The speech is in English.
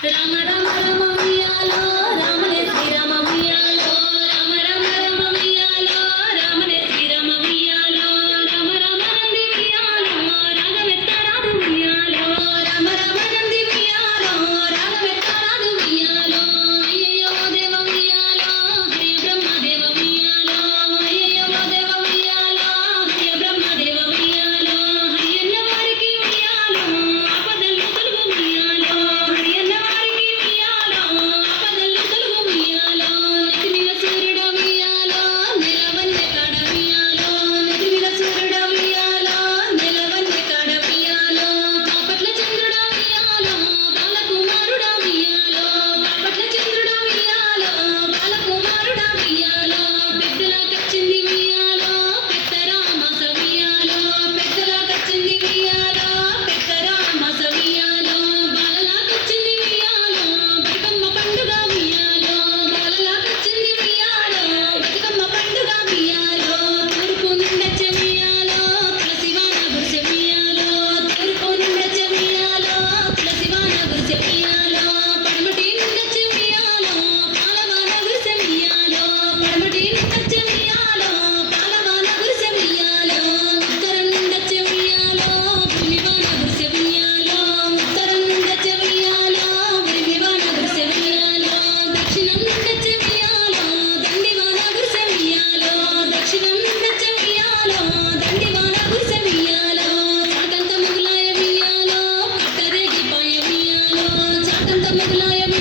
Ramadan, Ramadan. Emily, Emily.